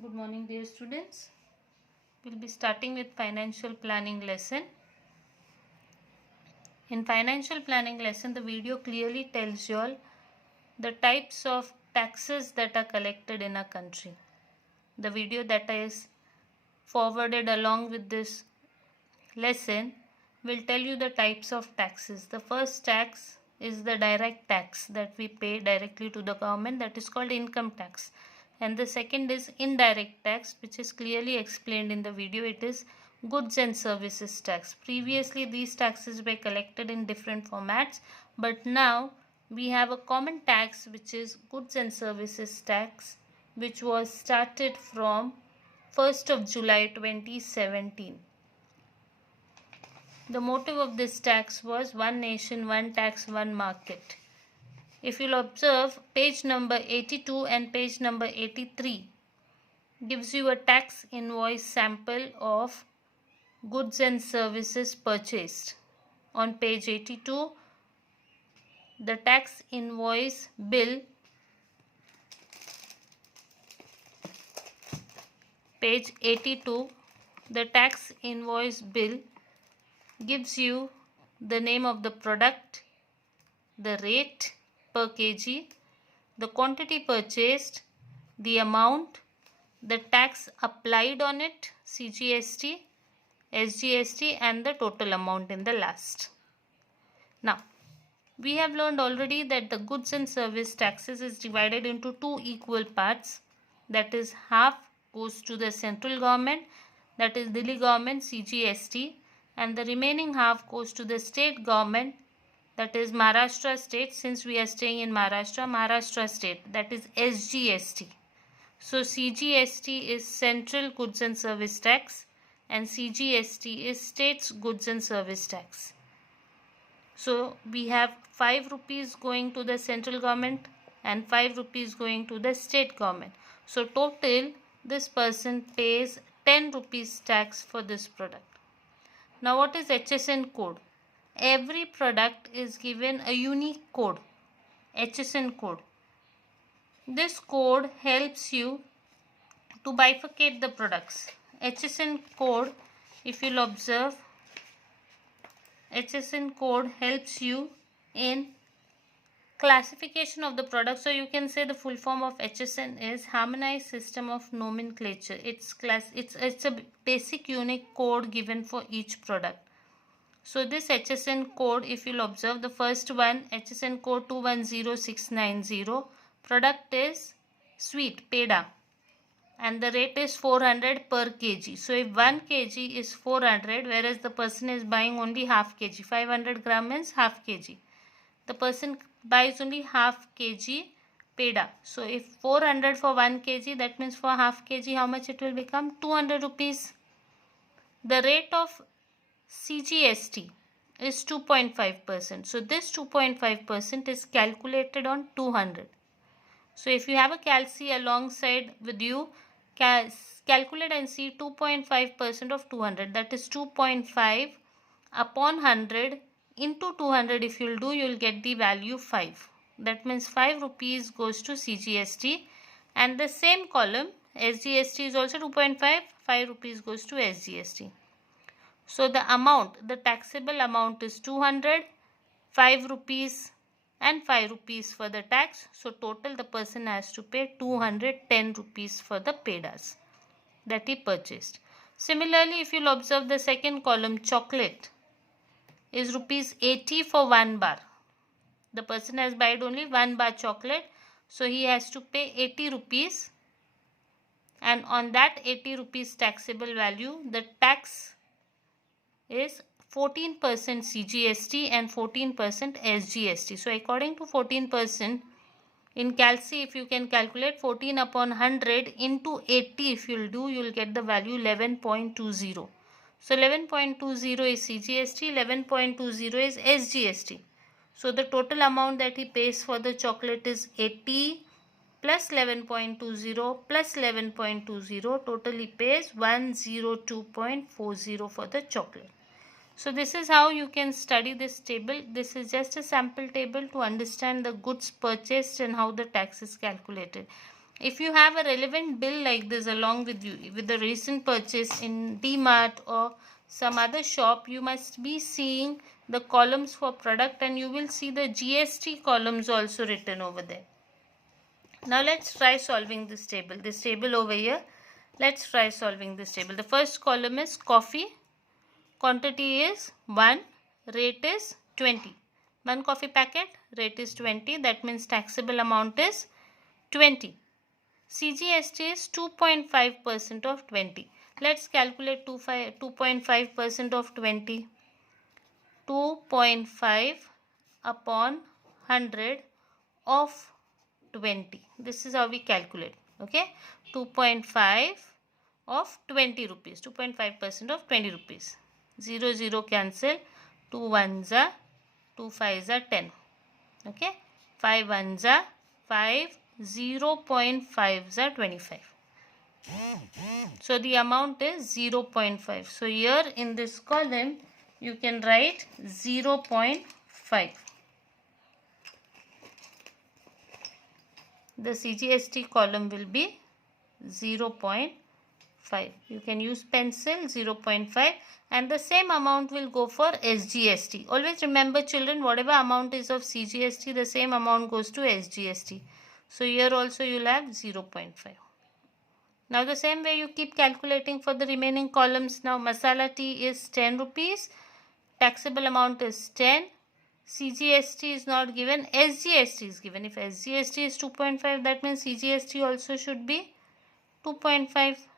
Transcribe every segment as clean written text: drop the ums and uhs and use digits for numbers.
Good morning, dear students. We'll be starting with financial planning lesson. In financial planning lesson, the video clearly tells you all the types of taxes that are collected in a country. The video that is forwarded along with this lesson will tell you the types of taxes. The first tax is the direct tax that we pay directly to the government, that is called income tax. And the second is indirect tax, which is clearly explained in the video. It is goods and services tax. Previously these taxes were collected in different formats, but now we have a common tax, which is goods and services tax, which was started from 1st of July 2017. The motive of this tax was one nation, one tax, one market. If you'll observe, page number 82 and page number 83 gives you a tax invoice sample of goods and services purchased. On page 82, the tax invoice bill, page 82, the tax invoice bill gives you the name of the product, the rate per kg, the quantity purchased, the amount, the tax applied on it, CGST, SGST, and the total amount in the last. Now, we have learned already that the goods and service taxes is divided into two equal parts. That is, half goes to the central government, that is Delhi government, CGST, and the remaining half goes to the state government, that is Maharashtra state. Since we are staying in Maharashtra state, that is SGST. So CGST is central goods and service tax and CGST is state's goods and service tax. So we have 5 rupees going to the central government and 5 rupees going to the state government. So total this person pays 10 rupees tax for this product. Now what is HSN code? Every product is given a unique code, HSN code. This code helps you to bifurcate the products. HSN code, if you'll observe, HSN code helps you in classification of the product. So you can say the full form of HSN is Harmonized System of Nomenclature. It's a basic unique code given for each product. So this HSN code, if you'll observe, the first one, HSN code 210690, product is sweet, peda, and the rate is 400 per kg. So if 1 kg is 400, whereas the person is buying only half kg, 500 gram means half kg. The person buys only half kg peda. So if 400 for 1 kg, that means for half kg, how much it will become? 200 rupees. The rate of CGST is 2.5%. So this 2.5% is calculated on 200. So if you have a calci alongside with you, calculate and see 2.5% of 200. That is 2.5 upon 100 into 200. If you'll do, you'll get the value 5. That means 5 rupees goes to CGST. And the same column, SGST is also 2.5. 5 rupees goes to SGST. So the amount, the taxable amount is 200, 5 rupees and 5 rupees for the tax. So total the person has to pay 210 rupees for the pedas that he purchased. Similarly, if you'll observe the second column, chocolate is rupees 80 for 1 bar. The person has bought only 1 bar chocolate. So he has to pay 80 rupees. And on that 80 rupees taxable value, the tax is 14% CGST and 14% SGST. So according to 14%, in calci, if you can calculate 14 upon 100 into 80, if you'll do, you'll get the value 11.20. So 11.20 is CGST, 11.20 is SGST. So the total amount that he pays for the chocolate is 80 plus 11.20 plus 11.20. Total he pays 102.40 for the chocolate. So this is how you can study this table. This is just a sample table to understand the goods purchased and how the tax is calculated. If you have a relevant bill like this along with you with the recent purchase in DMart or some other shop, you must be seeing the columns for product, and you will see the GST columns also written over there. Now let's try solving this table. This table over here, let's try solving this table. The first column is coffee. Quantity is 1, rate is 20. 1 coffee packet, rate is 20. That means taxable amount is 20. CGST is 2.5% of 20. Let's calculate 2.5% of 20. 2.5 upon 100 of 20. This is how we calculate. Okay. 2.5 of 20 rupees. 2.5% of 20 rupees. 0, 0 cancel. 2 1s are 2 5s are 10. Okay. 5 1s are 5. 0.5s are 25. So the amount is 0.5. So here in this column you can write 0.5. The CGST column will be 0.5. You can use pencil 0.5, and the same amount will go for SGST. Always remember children, whatever amount is of CGST, the same amount goes to SGST. So here also you will have 0.5. Now the same way you keep calculating for the remaining columns. Now masala tea is 10 rupees. Taxable amount is 10. CGST is not given. SGST is given. If SGST is 2.5, that means CGST also should be 2.5.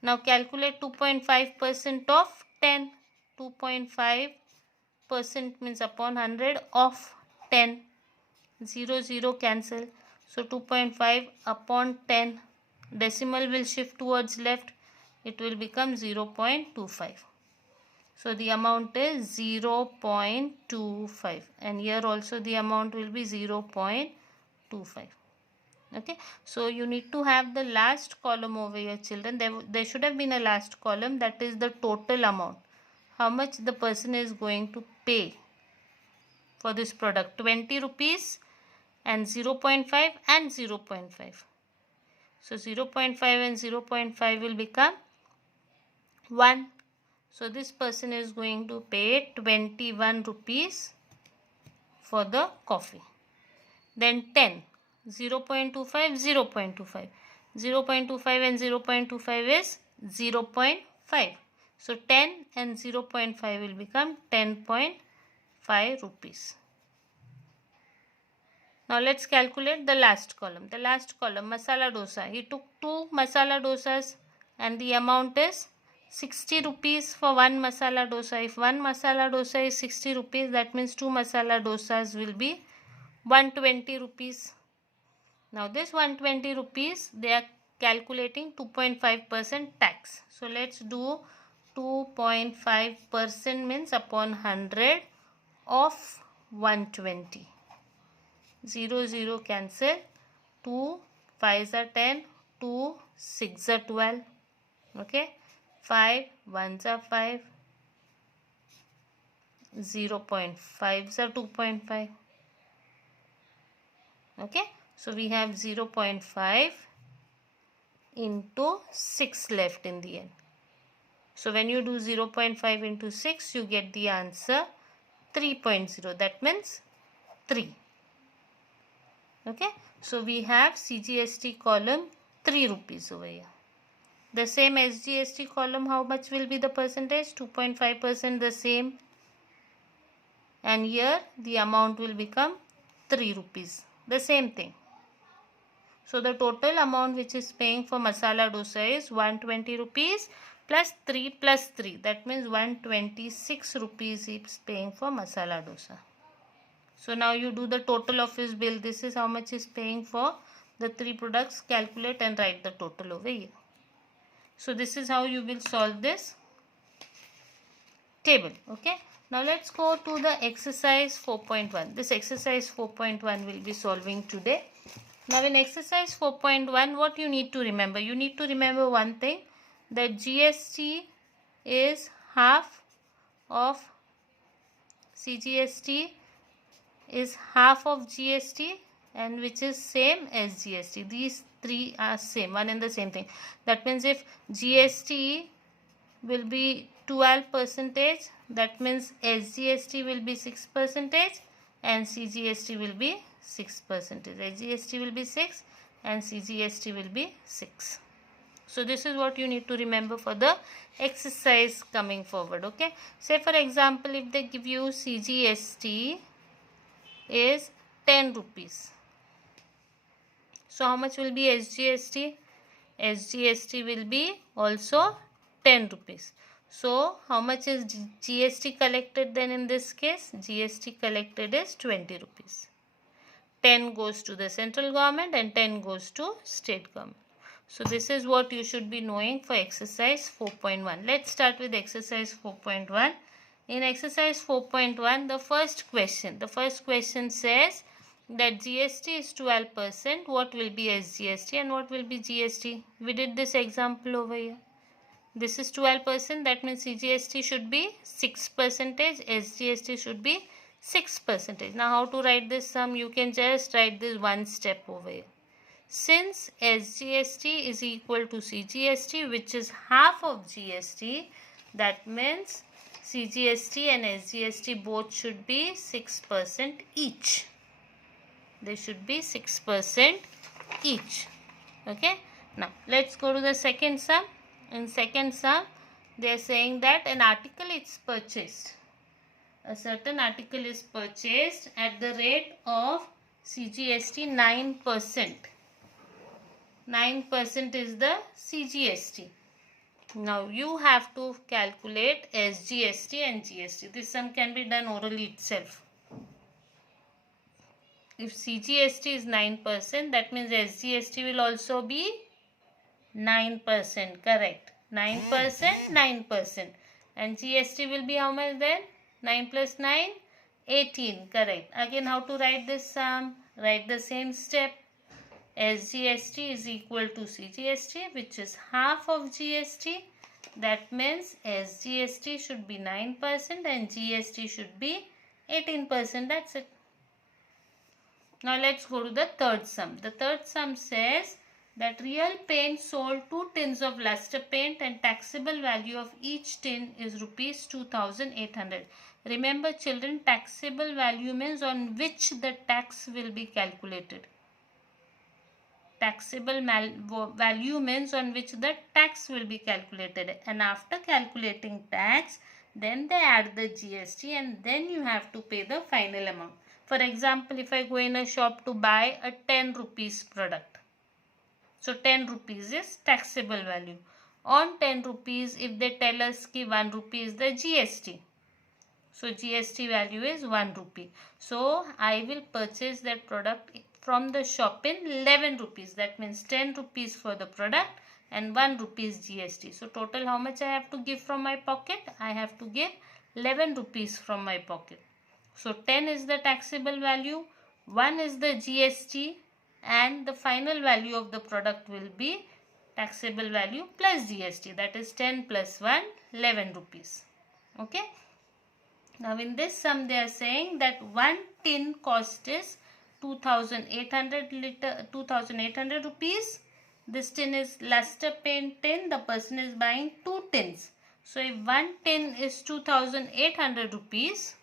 Now calculate 2.5% of 10. 2.5% means upon 100 of 10. 0, 0 cancel. So 2.5 upon 10. Decimal will shift towards left. It will become 0.25. So the amount is 0.25, and here also the amount will be 0.25. Okay, so you need to have the last column over here children. There should have been a last column, that is the total amount. How much the person is going to pay for this product. 20 rupees and 0.5 and 0.5. So 0.5 and 0.5 will become 1. So this person is going to pay 21 rupees for the coffee. Then 10. 0.25, 0.25. 0.25 and 0.25 is 0.5. So 10 and 0.5 will become 10.5 rupees. Now let's calculate the last column. The last column, masala dosa. He took 2 masala dosas and the amount is 60 rupees for 1 masala dosa. If 1 masala dosa is 60 rupees, that means 2 masala dosas will be 120 rupees. Now this 120 rupees, they are calculating 2.5% tax. So let's do 2.5% means upon 100 of 120. 0, 0 cancel. 2 5s are 10. 2 6s are 12. Okay. 5 1s are 5. 0.5s are 2.5. Okay. So we have 0.5 into 6 left in the end. So when you do 0.5 into 6, you get the answer 3.0. That means 3. Okay. So we have CGST column 3 rupees over here. The same SGST column, how much will be the percentage? 2.5%, the same. And here the amount will become 3 rupees. The same thing. So the total amount which is paying for masala dosa is 120 rupees plus 3 plus 3. That means 126 rupees he is paying for masala dosa. So now you do the total of his bill. This is how much he is paying for the 3 products. Calculate and write the total over here. So this is how you will solve this table. Okay. Now let's go to the exercise 4.1. This exercise 4.1 will be solving today. Now in exercise 4.1, what you need to remember? You need to remember one thing, that GST is half of CGST is half of GST and which is same as GST. These three are same, one and the same thing. That means if GST will be 12%, that means SGST will be 6% and CGST will be 6%. SGST will be 6 and CGST will be 6. So this is what you need to remember for the exercise coming forward. Okay, say for example, if they give you CGST is 10 rupees, so how much will be SGST? SGST will be also 10 rupees. So how much is GST collected then in this case? GST collected is 20 rupees. 10 goes to the central government and 10 goes to state government. So this is what you should be knowing for exercise 4.1. Let's start with exercise 4.1. In exercise 4.1, the first question says that GST is 12%. What will be SGST and what will be GST? We did this example over here. This is 12%. That means CGST should be 6%. SGST should be 6%. Now how to write this sum? You can just write this one step over here. Since SGST is equal to CGST, which is half of GST, that means CGST and SGST both should be 6% each. They should be 6% each. Okay. Now let's go to the second sum. In second sum, they are saying that an article is purchased. A certain article is purchased at the rate of CGST 9%. 9% is the CGST. Now you have to calculate SGST and GST. This sum can be done orally itself. If CGST is 9%, that means SGST will also be 9%. Correct. 9%, 9%. And GST will be how much then? 9 plus 9, 18. Correct. Again, how to write this sum? Write the same step. SGST is equal to CGST, which is half of GST. That means SGST should be 9% and GST should be 18%. That's it. Now let's go to the third sum. The third sum says that Real Paint sold 2 tins of luster paint and taxable value of each tin is rupees 2,800. Remember children, taxable value means on which the tax will be calculated. Taxable value means on which the tax will be calculated, and after calculating tax, then they add the GST and then you have to pay the final amount. For example, if I go in a shop to buy a 10 rupees product, so 10 rupees is taxable value. On 10 rupees, if they tell us ki 1 rupee is the GST, so GST value is 1 rupee. So I will purchase that product from the shop in 11 rupees. That means 10 rupees for the product and 1 rupees GST. So total how much I have to give from my pocket? I have to give 11 rupees from my pocket. So 10 is the taxable value, 1 is the GST, and the final value of the product will be taxable value plus GST. That is 10 plus 1, 11 rupees. Okay. Now in this sum they are saying that 1 tin cost is 2,800 rupees. This tin is luster paint tin. The person is buying 2 tins. So if 1 tin is 2,800 rupees,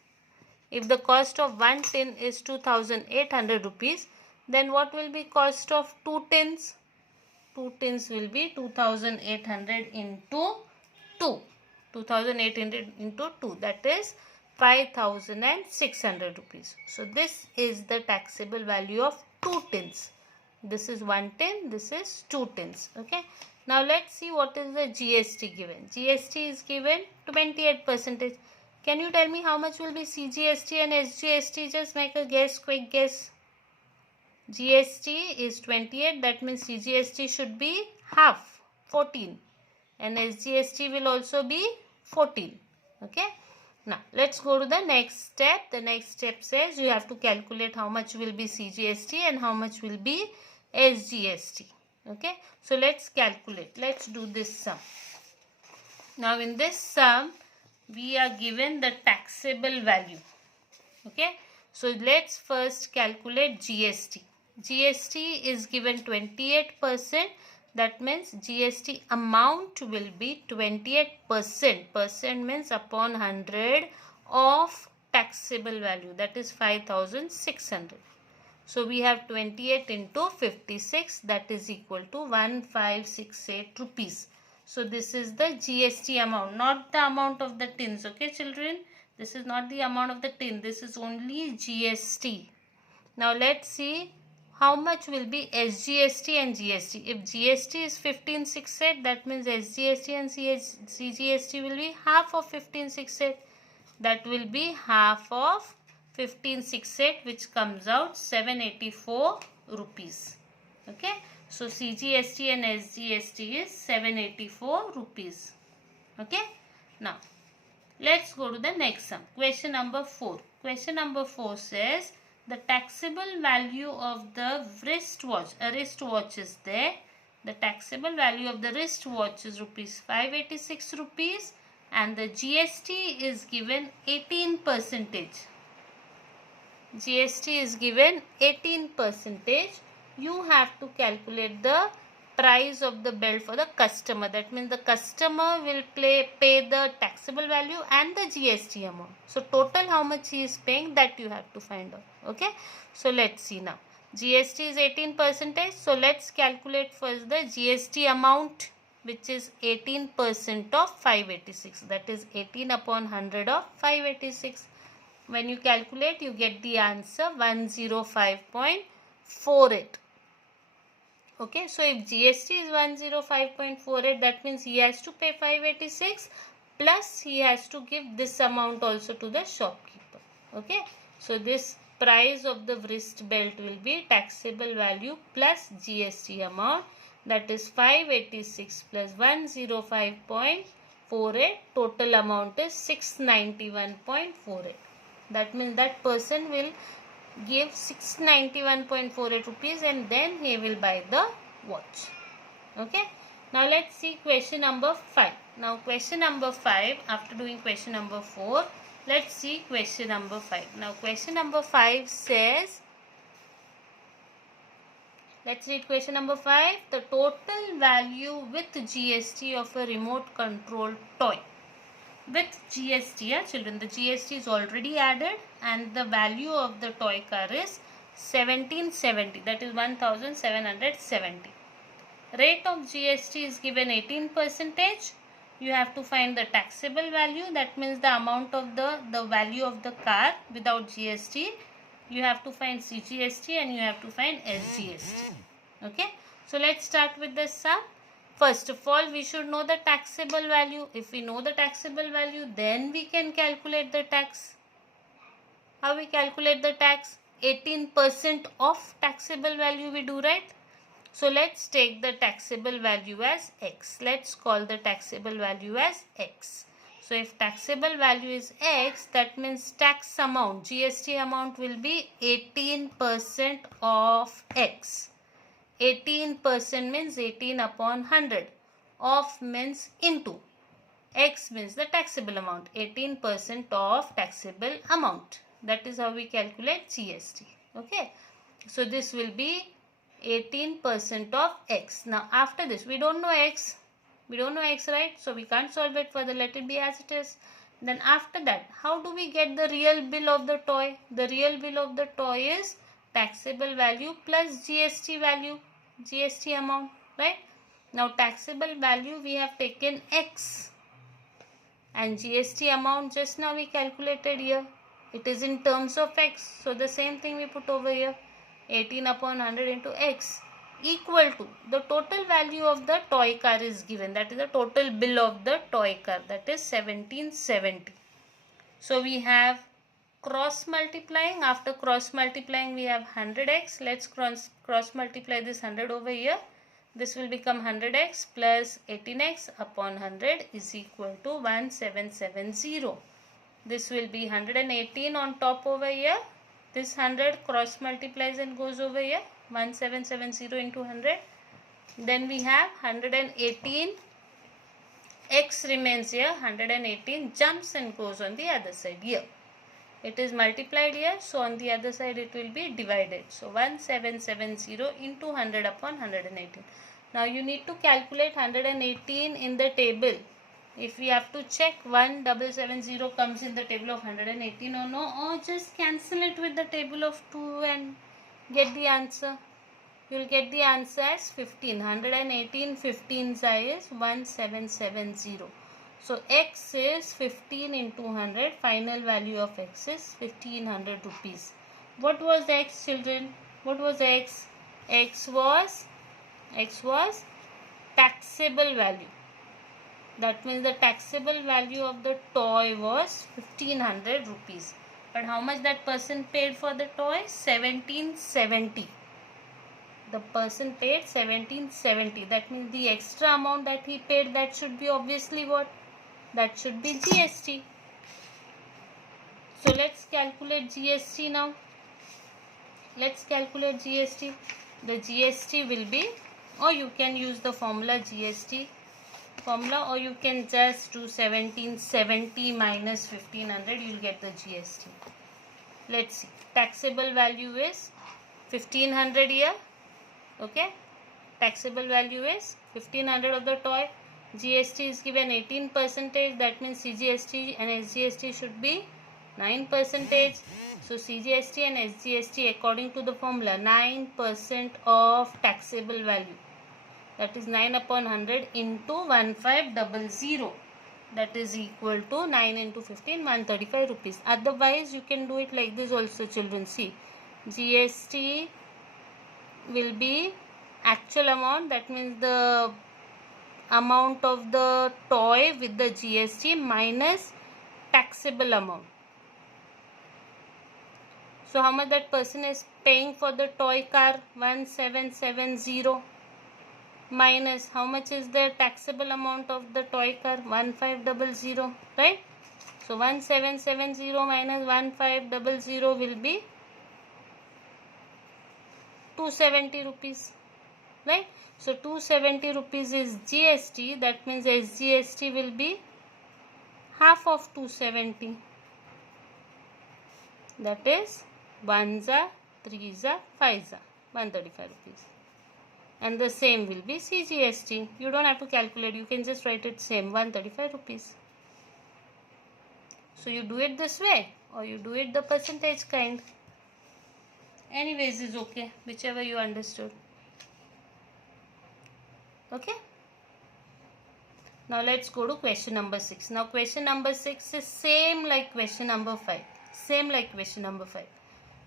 if the cost of 1 tin is 2,800 rupees, then what will be cost of 2 tins? 2 tins will be 2,800 into 2. 2,800 into 2. That is 5,600 rupees. So this is the taxable value of 2 tins. This is 1 tin, this is 2 tins. Okay. Now let's see what is the GST given. GST is given 28%. Can you tell me how much will be CGST and SGST? Just make a guess, quick guess. GST is 28. That means CGST should be half, 14. And SGST will also be 14. Okay. Now, let's go to the next step. The next step says you have to calculate how much will be CGST and how much will be SGST. Okay. So, let's calculate. Let's do this sum. Now, in this sum, we are given the taxable value. Okay. So, let's first calculate GST. GST is given 28%. That means GST amount will be 28%. Percent means upon 100 of taxable value, that is 5,600. So we have 28 into 56, that is equal to 1568 rupees. So this is the GST amount, not the amount of the tins. Okay children, this is not the amount of the tin, this is only GST. Now let's see how much will be SGST and GST. If GST is 1568, that means SGST and CGST will be half of 1568. That will be half of 1568, which comes out 784 rupees. Okay. So CGST and SGST is 784 rupees. Okay. Now let's go to the next sum. Question number 4. Question number 4 says the taxable value of the wristwatch. A wristwatch is there. The taxable value of the wristwatch is rupees 586 rupees and the GST is given 18%. GST is given 18%. You have to calculate the price of the belt for the customer. That means the customer will pay the taxable value and the GST amount. So total how much he is paying, that you have to find out. Okay. So let's see now. GST is 18%. So let's calculate first the GST amount, which is 18% of 586. That is 18 upon 100 of 586. When you calculate, you get the answer 105.48. Okay, so if GST is 105.48, that means he has to pay 586 plus he has to give this amount also to the shopkeeper. Okay, so this price of the wrist belt will be taxable value plus GST amount, that is 586 plus 105.48. Total amount is 691.48. That means that person will give 691.48 rupees and then he will buy the watch. Okay. Now let's see question number 5. Now question number 5, after doing question number 4, let's see question number 5. Now question number 5 says, let's read question number 5. The total value with GST of a remote control toy. With GST, children, the GST is already added and the value of the toy car is 1770, that is 1770. Rate of GST is given 18%. You have to find the taxable value, that means the amount of the value of the car without GST. You have to find CGST and you have to find SGST. Okay, so let's start with the sum. First of all, we should know the taxable value. If we know the taxable value, then we can calculate the tax. How we calculate the tax? 18% of taxable value we do, right? So let's take the taxable value as X. Let's call the taxable value as X. So if taxable value is X, that means tax amount, GST amount will be 18% of X. 18% means 18 upon 100. Of means into. X means the taxable amount. 18% of taxable amount. That is how we calculate GST. Okay. So this will be 18% of X. Now after this, we don't know X. We don't know X, right? So we can't solve it further. Let it be as it is. Then after that, how do we get the real bill of the toy? The real bill of the toy is taxable value plus GST value. GST amount, right? Now taxable value we have taken X and GST amount just now we calculated here. It is in terms of X. So the same thing we put over here. 18 upon 100 into X equal to the total value of the toy car is given. That is the total bill of the toy car. That is 1770. So we have cross multiplying. After cross multiplying we have 100x. Let's cross multiply this 100 over here. This will become 100x plus 18x upon 100 is equal to 1770. This will be 118 on top over here. This 100 cross multiplies and goes over here. 1770 into 100. Then we have 118. X remains here. 118 jumps and goes on the other side here. It is multiplied here, so on the other side it will be divided. So 1770 into 100 upon 118. Now you need to calculate 118 in the table. If we have to check 1770 comes in the table of 118 or no, or just cancel it with the table of 2 and get the answer. You will get the answer as 15. 118 15 is 1770. So x is 15 into 100. Final value of x is 1500 rupees. What was x, children? What was x? X was taxable value. That means the taxable value of the toy was 1500 rupees. But how much that person paid for the toy? 1770. The person paid 1770. That means the extra amount that he paid, that should be obviously what? That should be GST. So let's calculate GST now. Let's calculate GST. The GST will be, or you can use the formula GST formula, or you can just do 1770 minus 1500. You will get the GST. Let's see. Taxable value is 1500 here. Okay. Taxable value is 1500 of the toy. GST is given 18%. That means CGST and SGST should be 9%. So CGST and SGST according to the formula 9% of taxable value. That is 9 upon 100 into 1500. That is equal to 9 into 15, 135 rupees. Otherwise, you can do it like this also, children. See, GST will be actual amount. That means the amount of the toy with the GST minus taxable amount. So how much that person is paying for the toy car? 1770 minus how much is the taxable amount of the toy car? 1500, right? So 1770 minus 1500 will be 270 rupees, right? So 270 rupees is GST. That means SGST will be half of 270. That is 1 3 5 135 rupees. And the same will be CGST. You don't have to calculate. You can just write it same, 135 rupees. So you do it this way or you do it the percentage kind. Anyways is okay. Whichever you understood. Okay. Now let's go to question number 6. Now question number 6 is same like question number 5. Same like question number 5.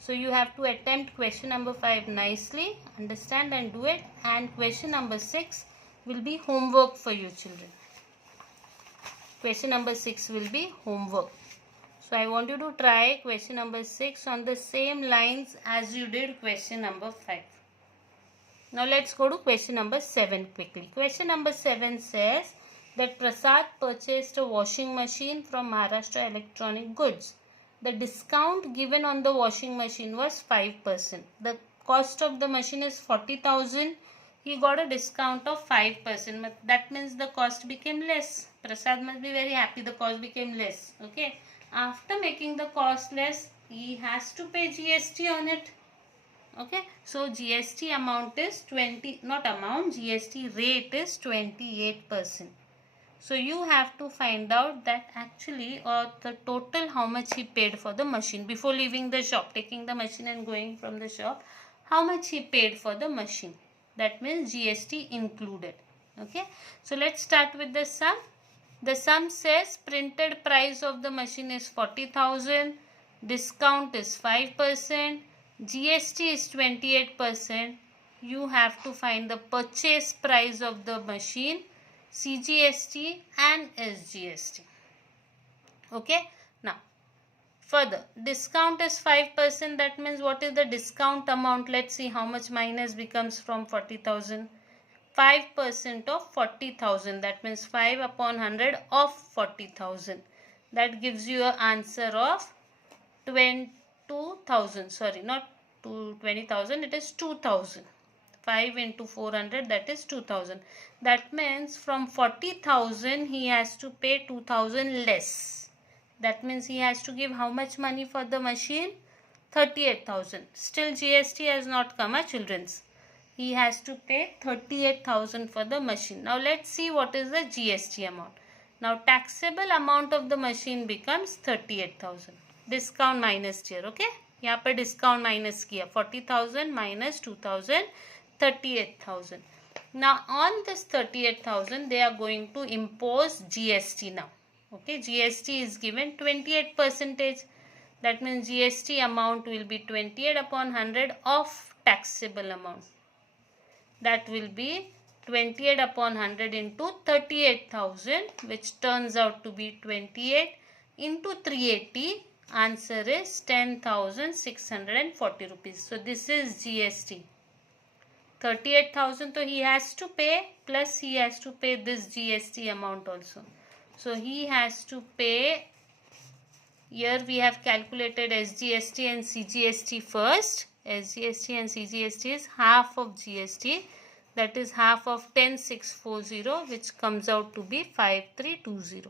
So you have to attempt question number 5 nicely, understand and do it. And question number 6 will be homework for you children. Question number 6 will be homework. So I want you to try question number 6 on the same lines as you did question number 5. Now let's go to question number 7 quickly. Question number 7 says that Prasad purchased a washing machine from Maharashtra Electronic Goods. The discount given on the washing machine was 5%. The cost of the machine is 40,000. He got a discount of 5%. That means the cost became less. Prasad must be very happy the cost became less. Okay. After making the cost less, he has to pay GST on it. Okay. So GST amount is GST rate is 28%. So you have to find out that actually the total how much he paid for the machine before leaving the shop, taking the machine and going from the shop, how much he paid for the machine. That means GST included. Okay. So let's start with the sum. The sum says printed price of the machine is 40,000. Discount is 5%. GST is 28%. You have to find the purchase price of the machine, CGST and SGST. Okay. Now, further, discount is 5%. That means what is the discount amount? Let's see how much minus becomes from 40,000. 5% of 40,000. That means 5 upon 100 of 40,000. That gives you an answer of 22,000. Sorry, not 20,000. It is 2,000. 5 into 400, that is 2,000. That means from 40,000 he has to pay 2,000 less. That means he has to give how much money for the machine? 38,000. Still GST has not come, children's. He has to pay 38,000 for the machine. Now let's see what is the GST amount. Now taxable amount of the machine becomes 38,000. Discount minus here, okay? यहाँ पर discount minus किया. 40,000 minus 2,000, 38,000. Now on this 38,000 they are going to impose GST now. Okay, GST is given 28%. That means GST amount will be 28 upon 100 of taxable amount. That will be 28 upon 100 into 38,000, which turns out to be 28 into 380. Answer is 10,640 rupees. So this is GST. 38,000 so he has to pay, plus he has to pay this GST amount also. So he has to pay. Here we have calculated SGST and CGST first. SGST and CGST is half of GST. That is half of 10,640, which comes out to be 5,320.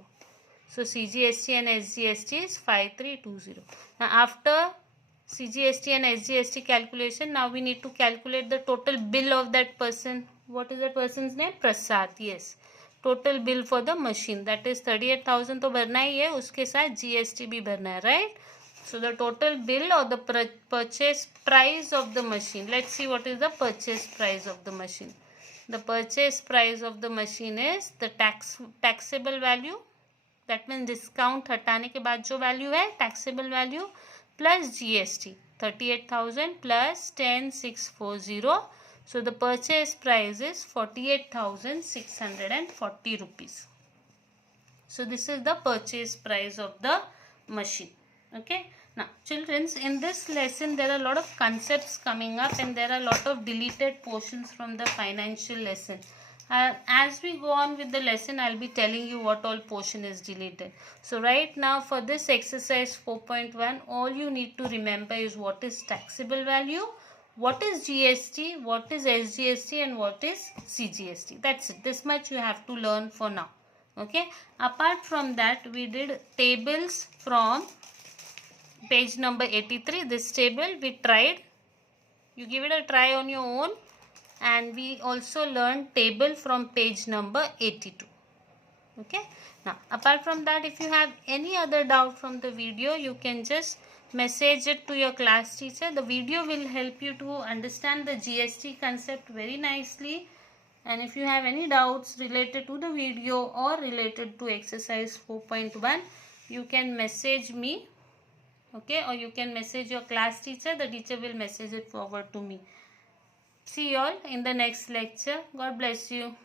So CGST and SGST is 5,320. Now after CGST and SGST calculation, now we need to calculate the total bill of that person. What is that person's name? Prasad. Yes. Total bill for the machine, that is 38,000 तो भरना ही है, उसके साथ GST भी भरना है, right? So the total bill or the purchase price of the machine. Let's see what is the purchase price of the machine. The purchase price of the machine is the taxable value. That means discount हटाने के बाद जो value है taxable value plus GST. 38,000 plus 10,640. So the purchase price is 48,640 rupees. So this is the purchase price of the machine. Okay. Now children, in this lesson there are a lot of concepts coming up and there are a lot of deleted portions from the financial lesson. As we go on with the lesson, I'll be telling you what all portion is deleted. So right now for this exercise 4.1, all you need to remember is what is taxable value, what is GST, what is SGST and what is CGST. That's it. This much you have to learn for now. Okay. Apart from that, we did tables from page number 83. This table we tried. You give it a try on your own. And we also learned table from page number 82. Okay. Now apart from that, if you have any other doubt from the video, you can just message it to your class teacher. The video will help you to understand the GST concept very nicely. And if you have any doubts related to the video or related to exercise 4.1, you can message me. Okay, or you can message your class teacher. The teacher will message it forward to me. See you all in the next lecture. God bless you.